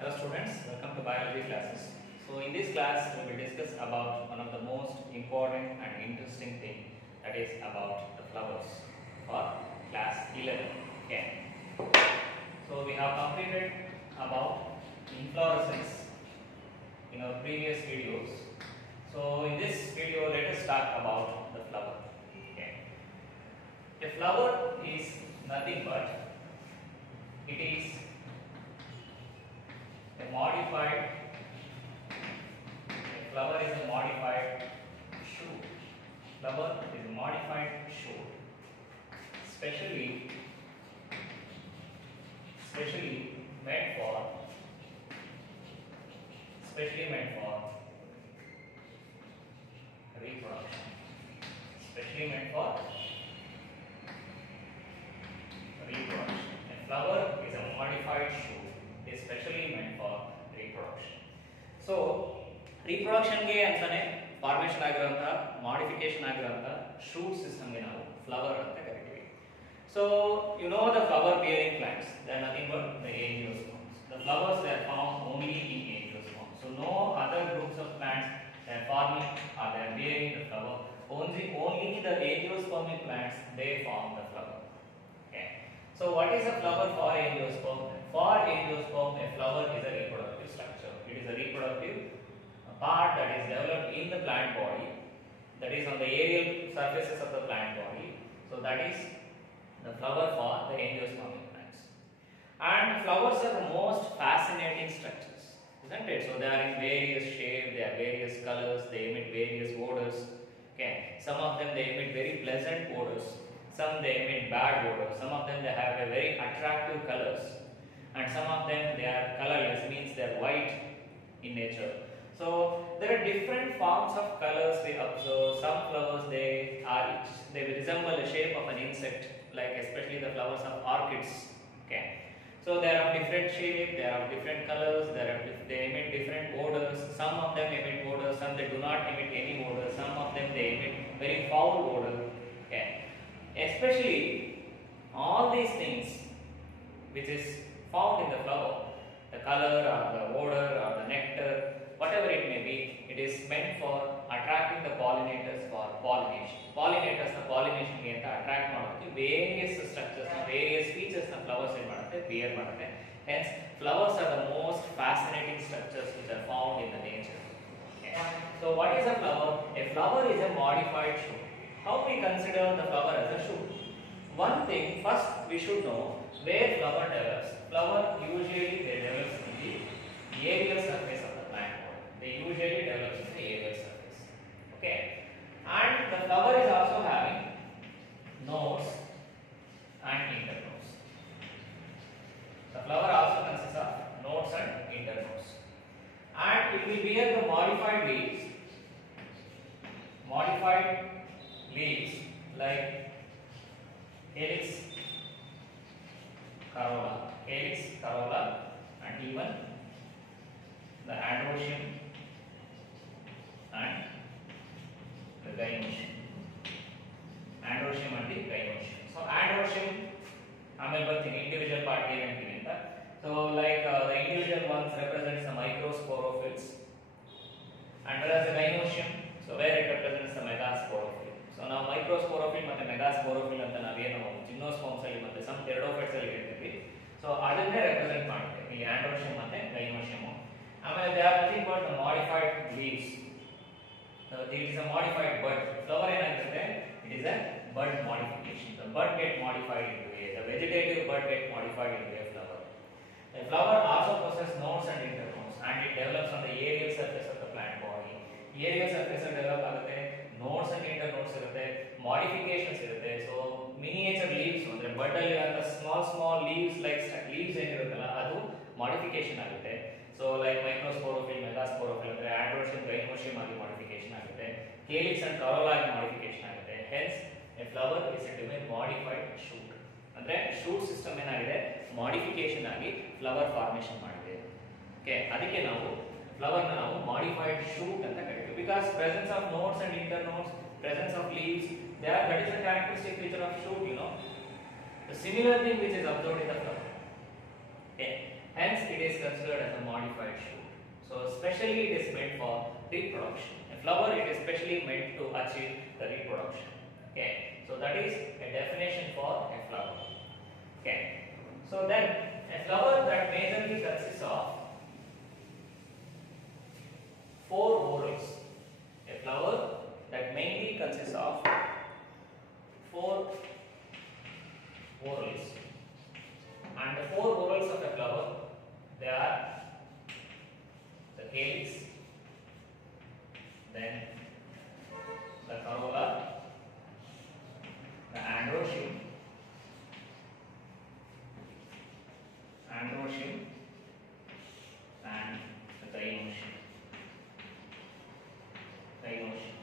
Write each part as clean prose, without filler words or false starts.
Hello students, welcome to biology classes. So in this class we will discuss about one of the most important and interesting thing, that is about the flowers for class 11. Okay. So we have completed about inflorescence in our previous videos. So in this video let us talk about the flower. Okay. A flower is nothing but it is a flower is a modified shoot. Flower is a modified shoot, specially meant for reproduction. Specially meant for reproduction. A flower is a modified shoot, is specially meant for reproduction. So reproduction ಗೆ ಅಂತಾನೆ formation ಆಗಿರುವಂತ modification ಆಗಿರುವಂತ shoot system ಗೆ ನಾವು flower ಅಂತ ಕರಿತೀವಿ. So you know the flower bearing plants, they are nothing but the angiosperms. The flowers they are found only in angiosperms. So no other groups of plants they are forming or they are bearing the flower. Only the angiospermic plants they form the flower. Okay. So what is a flower for angiosperm? For angiosperm, a flower is a reproductive structure. It is a reproductive part that is developed in the plant body, that is on the aerial surfaces of the plant body. So that is the flower for the angiospermic plants. And flowers are the most fascinating structures, isn't it? So they are in various shapes, they are various colors, they emit various odors. Okay, some of them they emit very pleasant odors, some they emit bad odors, some of them they have a very attractive colors, and some of them they are colorless, means they are white in nature. So there are different forms of colors we observe. Some flowers they resemble the shape of an insect, like especially the flowers of orchids. Okay, so they are of different shape, they are of different colors, they emit different odors. Some of them emit odors, some they do not emit any odor. Some of them they emit very foul odor. Okay, especially all these things which is found in the flower, the color or the odor or the nectar, whatever it may be, it is meant for attracting the pollinators for pollination. Pollinators the pollination ಗೆ ಅಂತ attract ಮಾಡೋಕೆ various structures, various features na flowers ಏನು ಮಾಡುತ್ತೆ bear ಮಾಡುತ್ತೆ. Hence flowers are the most fascinating structures which are found in the nature. Okay. So what is a flower? A flower is a modified shoot. How we consider the flower as a shoot? One thing first we should know where flower develops. Flower usually they develops in the aerial surface of the plant body. They usually develops in the aerial surface. Okay, and the flower is also having nodes and internodes. The flower also consists of nodes and internodes, and it will bear the modified leaves like calyx, corolla, and even the androecium and the gynoecium. Androecium and the gynoecium. So androecium, ಆಮೇಲೆ ಬರ್ತೀನಿ individual part ಏನಂತೀನಿ ಅಂತ. So like the individual ones represents the microsporophytes, and whereas the gynoecium, so where it represents the megasporophyte. So ನಾವು microsporophyte ಮತ್ತೆ megasporophyte ಅಂತ ನಾವೇನು gymnosperms ಅಲ್ಲಿ ಮತ್ತೆ some pteridophytes ಅಲ್ಲಿ ಹೇಳ್ತೀವಿ. So ಅದನ್ನೇ represent ಮಾಡುತ್ತೆ ಈ androecium ಮತ್ತೆ gynoecium. ಆಮೇಲೆ they are nothing but the modified leaves. So it is a modified bud. Flower ಏನಾಗಿರುತ್ತೆ? It is a bud modification. The bud get modified into the vegetative bud get modified into a flower. The flower also possesses nodes and internodes, and it develops on the aerial surface of the plant body. Aerial surface develop ಆಗುತ್ತೆ, nodes and internodes ಇರುತ್ತೆ, modifications ಇರುತ್ತೆ. So miniature leaves ಅಂದ್ರೆ bud ಅಲ್ಲಿ ಇರುವಂತ small leaves like leaves ಏನಿರುತ್ತಲ್ಲ ಅದು modification ಆಗುತ್ತೆ. So like microsporophyte, megasporophyte ಅಂದ್ರೆ androecium, gynoecium ಆಗಿ modification ಆಗುತ್ತೆ, calyx and corolla ಆಗಿ modification ಆಗುತ್ತೆ. Hence a flower is said to be modified shoot. ಅಂದ್ರೆ shoot system ಏನಾಗಿದೆ modification ಆಗಿ flower formation ಮಾಡಿದೆ. Okay, ಅದಕ್ಕೆ ನಾವು flower ನ ನಾವು modified shoot ಅಂತ ಕರೀತೀವಿ, because presence of nodes and internodes, presence of leaves, that is a characteristic feature of shoot, you know. The similar thing which is observed in the flower. Okay, hence it is considered as a modified shoot. So especially it is meant for reproduction. A flower, it is specially meant to achieve the reproduction. Okay, so that is a definition for a flower. Okay, so then a flower that majorly consists of 4 whorls. A flower that mainly consists of 4 whorls. And the 4 whorls of a flower, they are the calyx, then the corolla, the androecium, and the gynoecium.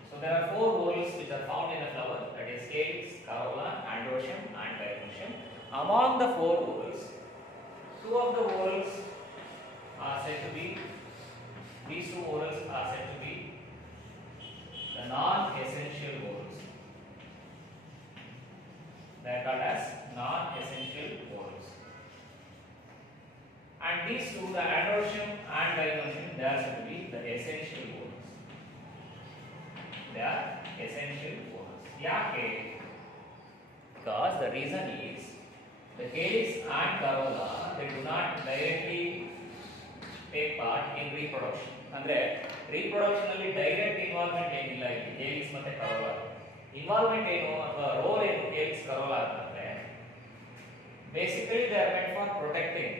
So there are 4 whorls which are found in a flower, that is calyx, corolla, androecium and gynoecium. Among the 4 whorls, 2 of the whorls are said to be, these 2 whorls are said to be the non-essential whorls. They are called as non-essential whorls. And these 2, the androecium and gynoecium, they are said to be the essential whorls. They are essential whorls. Yake? Because the reason is the calyx and corolla, they do not directly take part in reproduction. Andre reproduction alli direct involvement ಏನಿಲ್ಲ ಇಲ್ಲಿ calyx ಮತ್ತೆ corolla. Involvement ಏನು ಅಥವಾ roll ಏನು calyx corolla ಅಂತಂದ್ರೆ basically they are meant for protecting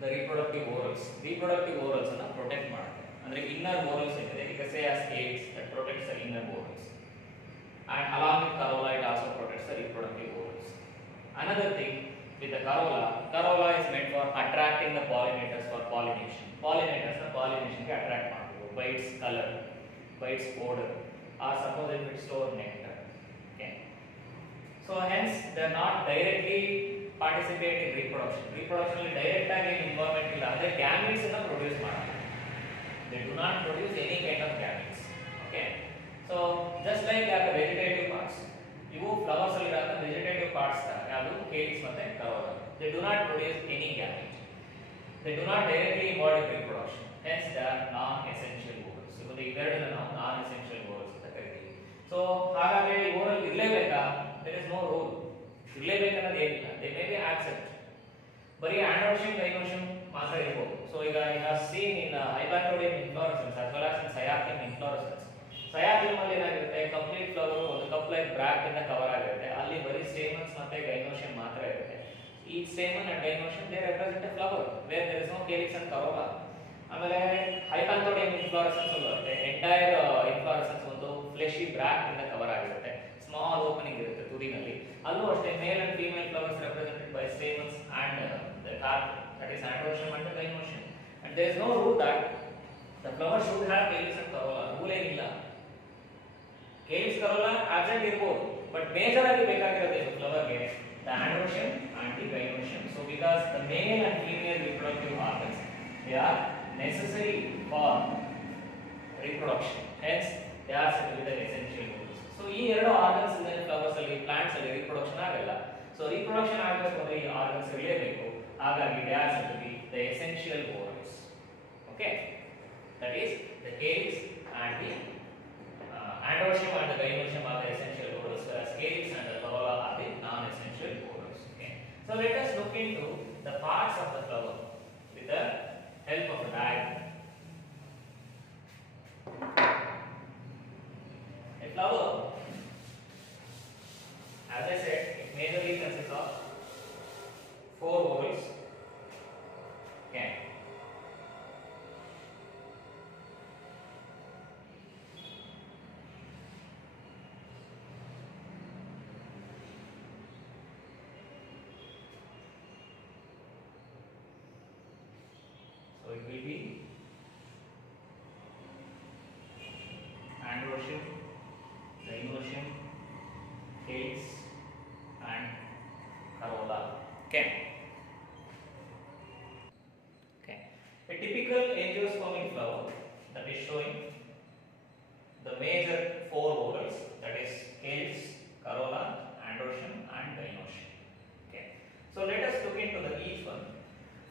the reproductive whorls. Reproductive whorls ಅನ್ನು protect ಮಾಡುತ್ತೆ. ಅಂದ್ರೆ inner whorls ಏನಿದೆ, you can say as calyx that protects the inner whorls. And along with corolla it also protects the reproductive whorls. Another thing with the corolla is meant for attracting the pollinators for pollination. Pollinators the pollination ke attract ಮಾಡಬಹುದು by its color, by its odor, or suppose if it store nectar. Okay, so hence they are not directly participate in reproduction. Reproduction ಅಲ್ಲಿ direct ಆಗಿ involvement ಇಲ್ಲ, ಅಂದ್ರೆ gametes ಅನ್ನು produce ಮಾಡಲ್ಲ. They do not produce any kind of gametes. Okay, so just like the vegetative parts, ಇವು flowers ಅಲ್ಲಿ ಇರೋ vegetative parts ಯಾವುದು calyx ಮತ್ತೆ corolla, they do not produce any gamete. They do not directly involve in reproduction. Hence they are non-essential whorls. So the ಇವೆರಡನ್ನ ನಾವು non-essential whorls ಅಂತ ಕರೀತೀವಿ. So ಹಾಗಾದ್ರೆ ಈ whorl ಇರಲೇಬೇಕಾ? There is no rule. ಇರಲೇಬೇಕನ್ನೋದು ಏನಿಲ್ಲ. They may be absent. ಬರೀ androecium gynoecium ಮಾತ್ರ ಇರಬಹುದು. So ಈಗ you have seen in Hypanthodeum inflorescence as well as in Cyatheum inflorescence. Cyatheum ಅಲ್ಲಿ ಏನಾಗಿರುತ್ತೆ, ಕಂಪ್ಲೀಟ್ ಫ್ಲವರ್ ಒಂದು ಕಪ್ ಲೈಕ್ ಬ್ರಾಕ್ಟ್ ಇಂದ ಕವರ್ ಆಗಿರುತ್ತೆ. ಅಲ್ಲಿ ಬರೀ ಸ್ಟೇಮನ್ಸ್ ಮತ್ತೆ gynoecium ಮಾತ್ರ ಇರುತ್ತೆ. Each stamen and gynoecium they represent a flower where there is no calyx and corolla. ಆಮೇಲೆ Hypanthodeum inflorescence ಬರುತ್ತೆ, ಎಂಟೈರ್ inflorescence ಒಂದು ಫ್ಲೆಶಿ ಬ್ರಾಕ್ಟ್ ಇಂದ ಕವರ್ ಆಗಿರುತ್ತೆ, ಸ್ಮಾಲ್ ಓಪನಿಂಗ್ ಇರುತ್ತೆ ತುದಿನಲ್ಲಿ. ಅಲ್ಲೂ ಅಷ್ಟೇ male and female flowers represented by stamens and the carp, that is androecium and the gynoecium. And there is no rule that the flower should have calyx and corolla. Rule ಏನಿಲ್ಲ. calyx corolla absent ಇರಬಹುದು, but major ಆಗಿ ಬೇಕಾಗಿರೋದು ಏನು flower ಗೆ the androecium and the gynoecium. So because the male and female reproductive organs, they are necessary for reproduction, hence they are said to be the essential whorls. So ಈ ಎರಡು organs in the flowers ಅಲ್ಲಿ plants ಅಲ್ಲಿ reproduction ಆಗಲ್ಲ. So reproduction ಆಗಬೇಕು ಅಂದ್ರೆ ಈ organs ಇರಲೇಬೇಕು. ಹಾಗಾಗಿ they are said to be the essential whorls. Okay, that is the calyx and the androecium and the gynoecium are the essential whorls, whereas calyx and the corolla are the non-essential whorls. Okay, so let us look into the parts of the flower with the help of a diagram. A flower, as I said, it majorly consists of 4 whorls. Okay. So it will be androecium, gynoecium, calyx and corolla. Okay. Okay. A typical angiospermic flower that is showing the major 4 whorls, that is calyx, corolla, androecium and gynoecium. Okay. So let us look into each one.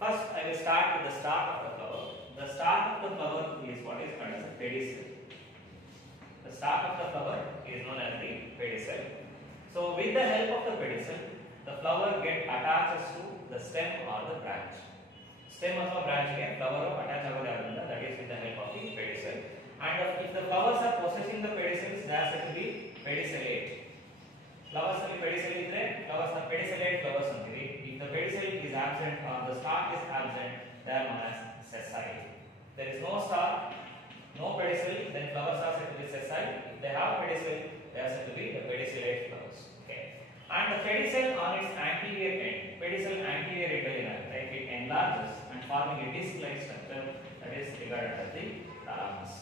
First, I will start with the start of the flower. the start of the flower is what is called as a pedicel. The start of the flower is known as the pedicel. So with the help of the pedicel, the flower get attaches to the stem or the branch. Stem or branch ge flower attach agodaradrinda, that is with the help of the pedicel. And if the flowers are possessing the pedicels, they are said to be pedicellate. Flowers are pedicellate idre flowers are pedicellate flowers antivi. If the pedicel is absent or the stalk is absent, they are known as sessile. There is no stalk, no pedicel, then flowers are said to be sessile. If they have pedicel, they are said to be the pedicellate flowers. Okay. And the pedicel on its anterior end, pedicel anterior end, right, it enlarges and forming a disc-like structure that is regarded as the thalamus.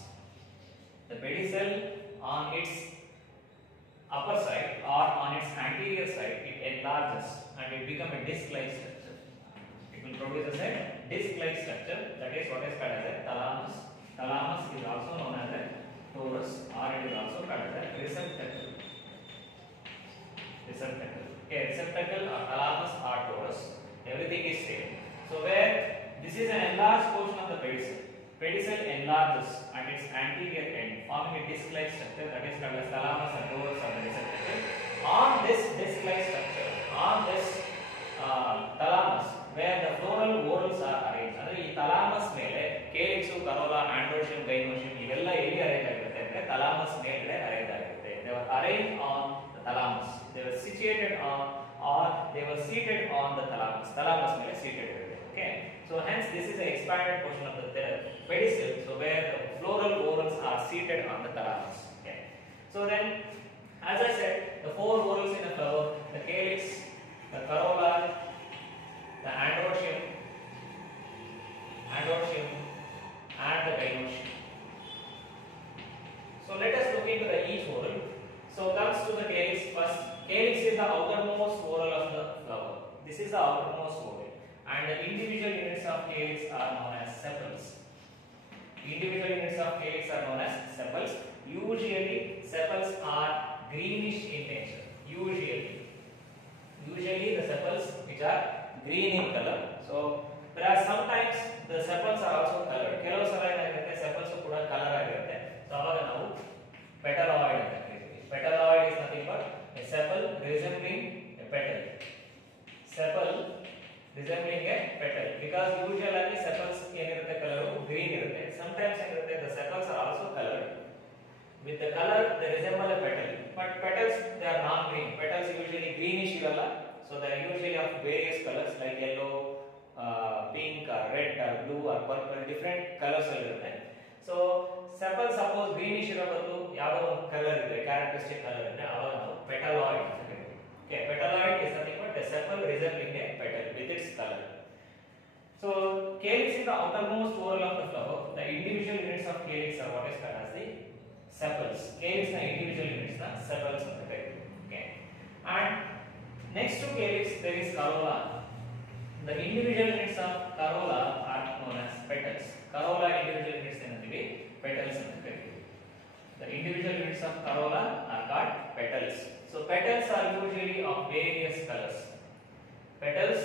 The pedicel on its upper side or on its anterior side, it enlarges and it becomes a disc-like structure. It will produce a disc-like structure, that is what is called as a thalamus. Thalamus is also known as a torus, or it is also called as a receptacle. Okay, receptacle or thalamus or torus, everything is same. So where this is an enlarged portion of the pedicel. Pedicel enlarges at its anterior end, forming a disc-like structure that is called as thalamus and torus or the receptacle. On this disc-like structure, on this thalamus, where the floral whorls are arranged. Andre ee thalamus mele calyx, corolla, androecium, gynoecium ivella elli arrange agirutte andre thalamus mele arrange agirutte. They were arranged on the thalamus. They were situated on or they were seated on the thalamus. Thalamus mele seated. Okay. So hence this is an expanded portion of the pedicel, so where the floral whorls are seated on the thalamus. Okay. So then, as I said, the four whorls in a flower: the calyx, the corolla, the androecium, and the gynoecium. So let us look into each whorl. So comes to the calyx first. Calyx is the outermost whorl of the flower. This is the outermost whorl. And the individual units of calyx are known as sepals. Individual units of calyx are known as sepals. Usually, sepals are greenish in nature. Usually the sepals which are green in color. So, whereas sometimes the sepals are also colored. Kelavu sala enagirutte sepals kuda color agirutte. So, avaga navu petaloid anta kariತೀವಿ. Petaloid is nothing but a sepal resembling a petal. Sepal resembling a petal, because usually sepals enirutte color green irutte. Sometimes enirutte the sepals are also colored. With the color they resemble a petal, but petals they are non green. Petals usually greenish iralla, so they are usually of various colors like yellow, pink or red or blue or purple, different colors irutte. So sepals suppose greenish irabadu yado color ide, characteristic color ide, avaga ನಾವು petaloid anta ಕರೀತೀವಿ. Okay, petaloid is nothing but a sepal resembling a petal with its color. So calyx is the outermost whorl of the flower. The individual units of calyx are what is called as the sepals. Calyx na individual units na sepals anta ಕರೀತೀವಿ. Okay, and next to calyx there is corolla. The individual units of corolla are known as petals. Corolla individual units ಏನಂತೀವಿ petals anta ಕರೀತೀವಿ. The individual units of corolla are called petals. So petals are usually of various colors. Petals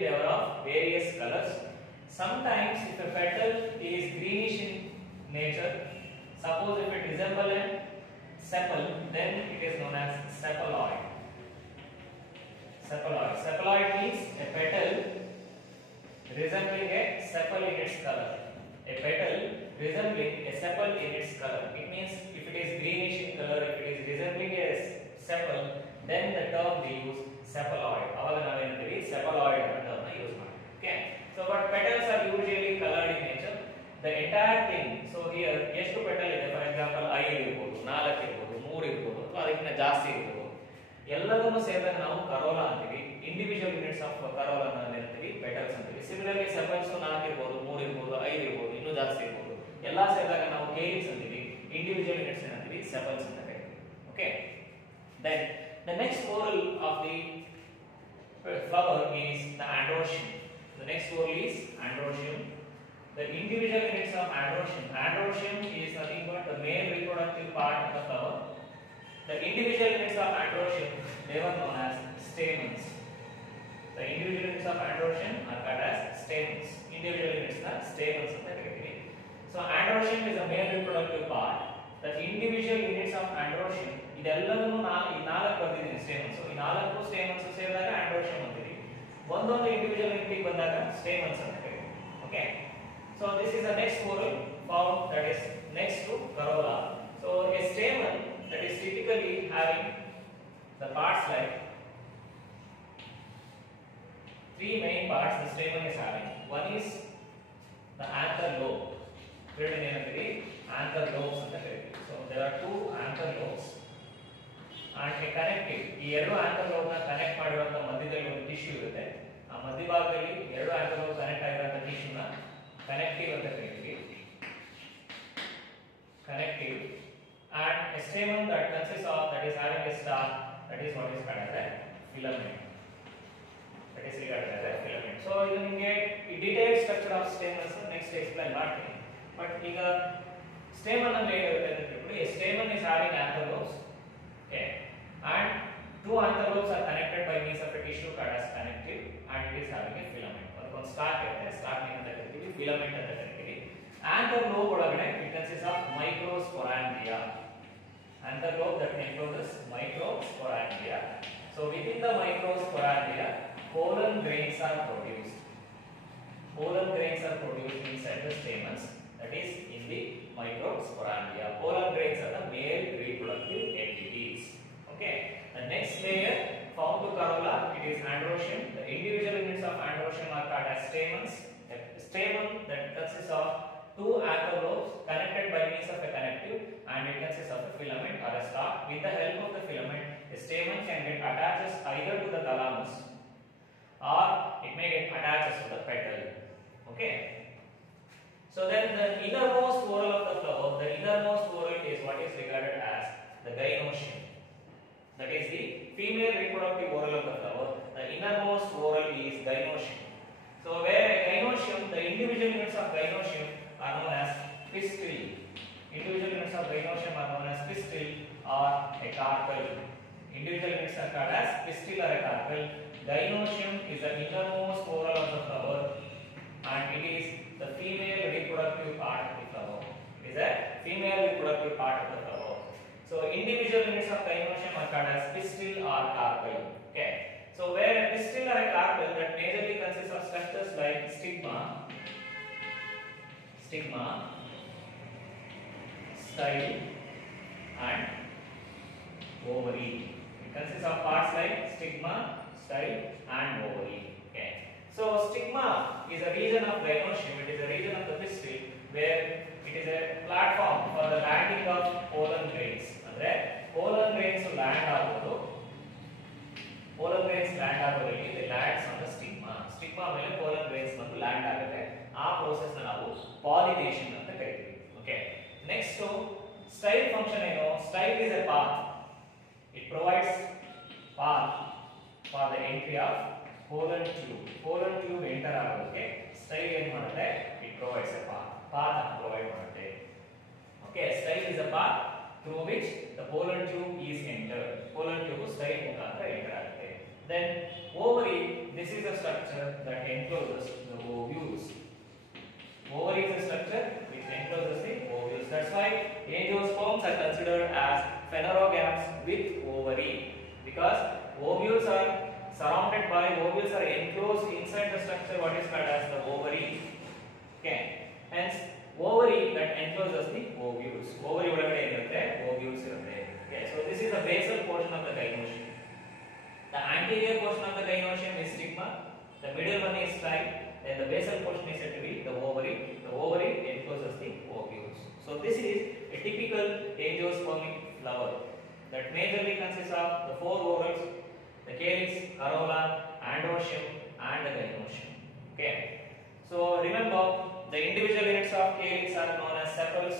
they are of various colors. Sometimes if a petal is greenish in nature, suppose if it resembles a sepal, then it is known as sepaloid. Sepaloid means a petal resembling a sepal in its color. A petal resembling a sepal in its color. It means if it is greenish in color, if it is resembling a sepal, then the term we use sepaloid. Avaga ನಾವು ಏನಂತೀವಿ sepaloid ಅಂತ term ನ use ಮಾಡ್ತೀವಿ. Okay, so but petals are usually colored in nature. The entire thing, so here ಎಷ್ಟು petal ಇದೆ, for example 5 ಇರಬಹುದು, 4 ಇರಬಹುದು, 3 ಇರಬಹುದು, ಅಥವಾ ಅದಕ್ಕಿಂತ ಜಾಸ್ತಿ ಇರಬಹುದು. ಎಲ್ಲದನ್ನು ಸೇರಿದಾಗ ನಾವು corolla ಅಂತೀವಿ. Individual units of corolla ನ ಏನಂತೀವಿ petals ಅಂತೀವಿ. Similarly sepals 4 ಇರಬಹುದು, 3 ಇರಬಹುದು, 5 ಇರಬಹುದು, ಇನ್ನೂ ಜಾಸ್ತಿ ಇರಬಹುದು. ಎಲ್ಲಾ ಸೇರಿದಾಗ ನಾವು calyx ಅಂತೀವಿ. Individual units ಏನಂತೀವಿ sepals ಅಂತ ಕರೀತೀವಿ. Okay, then the next whorl of the flower is the androecium. The next whorl is androecium. The individual units of androecium is nothing but the male reproductive part of the flower. The individual units of androecium, they were known as stamens. The individual units of androecium are called as stamens. In individual units ನ stamens ಅಂತ ಕರೀತೀವಿ. So androecium is a male reproductive part. The individual units of androecium ಇದೆಲ್ಲದನ್ನು ನಾನು ಈ ನಾಲ್ಕು ಬರ್ದಿದ್ದೀನಿ stamens. ಈ ನಾಲ್ಕು stamens ಸೇರಿದಾಗ androecium ಅಂತೀವಿ. ಒಂದೊಂದು individual unit ಬಂದಾಗ stamens ಅಂತ ಕರೀತೀವಿ. Okay. So this is the next whorl found that is next to corolla. So a stamen that is typically having the parts like three main parts the stamen is having. One is the anther lobe. Written in anther lobes ಅಂತ ಕರೀತೀವಿ. So there are two anther lobes and a connective. ಈ ಎರಡು anther lobe ನ connect ಮಾಡಿರುವಂತ ಮಧ್ಯದಲ್ಲಿ ಒಂದು tissue ಇರುತ್ತೆ. ಆ ಮಧ್ಯಭಾಗದಲ್ಲಿ ಎರಡು anther lobe ಕನೆಕ್ಟ್ ಆಗಿರುವಂತ ಟಿಶ್ಯೂ ನ connective ಅಂತ ಕರೀತೀವಿ. Connective and a stamen that consists of that is having a stalk, that is what is called as a filament. That is regarded as a filament. So ಇದು ನಿಮಗೆ ಈ detailed structure of stamens next explain ಮಾಡ್ತೀನಿ. But ಈಗ stamen ಅಂದ್ರೆ ಏನಿರುತ್ತೆ ಅಂತ ತಿಳ್ಕೊಳ್ಳಿ. A stamen is having anther lobes, okay, and two anther lobes are connected by means of a tissue called as connective and it is having a filament. ಅದಕ್ಕೊಂದು stock ಇರುತ್ತೆ. Stock ಅಂತ ಕರೀತೀವಿ, filament ಅಂತ ಕರೀತೀವಿ. Anther lobe ಒಳಗಡೆ it consists of microsporangia. Anther lobe that encloses microsporangia. So within the microsporangia, pollen grains are produced. Pollen grains are produced inside the stamens. That is in the microsporangia. Pollen grains are the male reproductive entities. Okay. The next layer found to corolla, it is androecium. The individual units of androecium are called as stamens. A stamen that consists of two anther lobes connected by means of a connective and it consists of a filament or a stalk. With the help of the filament, the stamen can get attaches either to the thalamus or it may get attaches to the petal. Okay. So then the innermost whorl of the flower, the innermost whorl is what is regarded as the gynoecium. That is the female reproductive whorl of the flower. The innermost whorl is gynoecium. So where a gynoecium, the individual units of gynoecium are known as pistil. Individual units of gynoecium are known as pistil or a carpel. Individual units are called as pistil or a carpel. Gynoecium is the innermost whorl of the flower and it is the female reproductive part of the flower. It is a female reproductive part of the flower. So individual units of gynoecium are called as pistil or carpel. Okay. So where a pistil or a carpel that majorly consists of structures like stigma, style and ovary. It consists of parts like stigma, style and ovary. Okay. So stigma is a region of gynoecium. It is a region of the pistil where it is a platform for the landing of pollen grains. Andre pollen grains land agodu. Pollen grains land agoದಲ್ಲಿ they lands on the stigma. Stigma ಮೇಲೆ pollen grains ಬಂದು land ಆಗುತ್ತೆ. ಆ process ನ ನಾವು pollination ಅಂತ ಕರೀತೀವಿ. Okay. Next to style function ಏನು? Style is a path. It provides path for the entry of pollen tube. Pollen tube enter ಆಗೋದಕ್ಕೆ style ಏನು ಮಾಡುತ್ತೆ? It provides a path. Path ಅನ್ನು provide ಮಾಡುತ್ತೆ. Okay. Style is a path through which the pollen tube is entered. Pollen tube style ಮುಖಾಂತರ enter ಆಗುತ್ತೆ. Then ovary, this is a structure that encloses the ovules. Ovary is a structure which encloses the ovules. That's why angiosperms are considered as phanerogams with ovary because ovules are surrounded by, ovules are enclosed inside the structure what is called as the ovary. Okay. Hence ovary that encloses the ovules. Ovary ಒಳಗಡೆ ಇರುತ್ತೆ, ovules ಇರುತ್ತೆ. Okay. So this is the basal portion of the gynoecium. The anterior portion of the gynoecium is stigma. The middle one is style. Then the basal portion is said to be the ovary. The ovary encloses the ovules. So this is a typical angiospermic flower that majorly consists of the four whorls: the calyx, corolla, androecium, and the gynoecium. Okay. So remember, the individual units of calyx are known as sepals.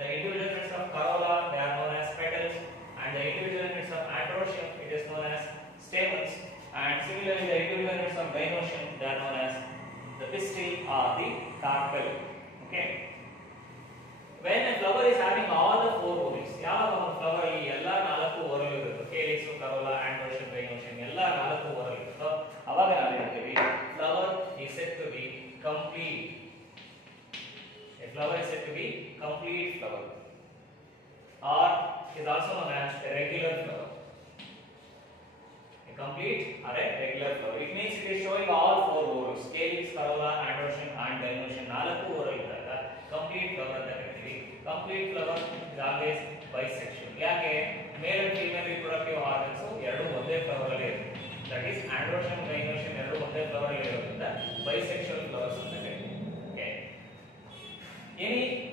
The individual units of corolla they are known as petals, and the individual units of androecium it is known as stamens. And similarly, the individual units of gynoecium they are known as the pistil or the carpel. Okay. When a flower is having all the four whorls, ಯಾವ flower ಅಲ್ಲಿ ಎಲ್ಲಾ ನಾಲ್ಕು whorl ಇರುತ್ತೆ, calyx, corolla, androecium, gynoecium ಎಲ್ಲಾ ನಾಲ್ಕು whorl ಇರುತ್ತೋ ಅವಾಗ ನಾವು ಹೇಳ್ತೀವಿ flower is said to be complete. A flower is said to be complete flower, or is also known as a regular flower. A complete or a regular flower. It means it is showing all four whorls: calyx, corolla, androecium and gynoecium. ನಾಲ್ಕು whorl ಇದ್ದಾಗ complete flower ಅಂತ ಕರೀತೀವಿ. Complete flower is always bisexual. ಯಾಕೆ? Male and female reproductive organs ಎರಡು ಒಂದೇ flower ಅಲ್ಲಿ ಇರುತ್ತೆ. That is androecium, gynoecium ಎರಡು ಒಂದೇ ಫ್ಲವರ್ ಅಲ್ಲಿ ಇರೋದ್ರಿಂದ bisexual flowers ಅಂತ ಕರೀತೀವಿ. Okay.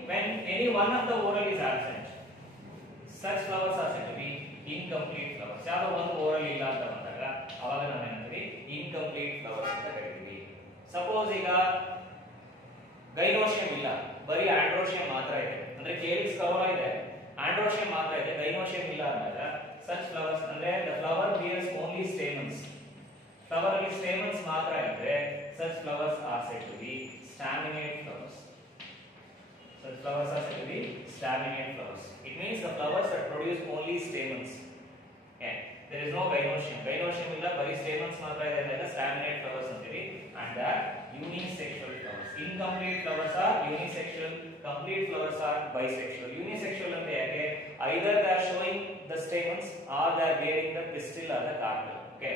When any one of the whorl is absent, such flowers are said to be incomplete flowers. ಯಾವುದೋ ಒಂದು whorl ಇಲ್ಲ ಅಂತ ಬಂದಾಗ ಅವಾಗ ನಾವು ಏನಂತೀವಿ incomplete flowers ಅಂತ ಕರೀತೀವಿ. ಸಪೋಸ್ ಈಗ gynoecium ಇಲ್ಲ, ಬರೀ androecium ಮಾತ್ರ ಇದೆ. ಅಂದ್ರೆ calyx, corolla ಇದೆ, androecium ಮಾತ್ರ ಇದೆ, gynoecium ಇಲ್ಲ ಅಂದಾಗ such flowers ಅಂದ್ರೆ the flower bears only stamens. Flower ಅಲ್ಲಿ stamens ಮಾತ್ರ ಇದ್ರೆ such flowers are said to be staminate flowers. Such flowers are said to be staminate flowers. It means the flowers that produce only stamens. Okay. There is no gynoecium. Gynoecium illa bari stamens matra ide andaga staminate flowers antivi, and they are unisexual flowers. Incomplete flowers are unisexual, complete flowers are bisexual. Unisexual ante yake either they are showing the stamens or they are bearing the pistil or the carpel. Okay.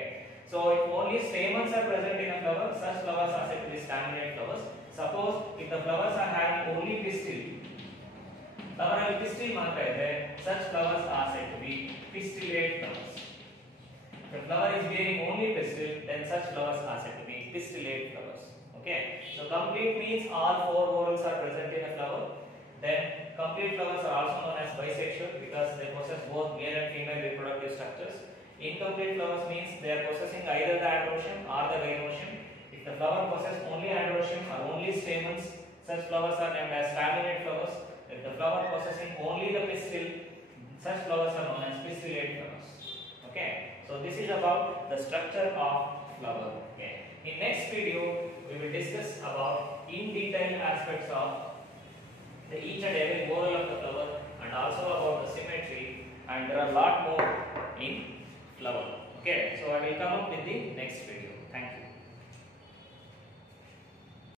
So if only stamens are present in a flower, such flowers are said to be staminate flowers. Suppose if the flowers are having only pistil, flower ಅಲ್ಲಿ pistil ಮಾತ್ರ ಇದೆ, such flowers are said to be pistillate flowers. If the flower is bearing only pistil, then such flowers are said to be pistillate flowers. Okay, so complete means all four whorls are present in a flower. Then complete flowers are also known as bisexual because they possess both male and female reproductive structures. Incomplete flowers means they are possessing either the androecium or the gynoecium. If the flower possesses only androecium or only stamens, such flowers are named as staminate flowers. If the flower possessing only the pistil, such flowers are known as pistillate flowers. Okay, so this is about the structure of flower. Okay, in next video we will discuss about in detail aspects of the each and every whorl of the flower and also about the symmetry, and there are a lot more in flower. Okay, so I will come up with the next video.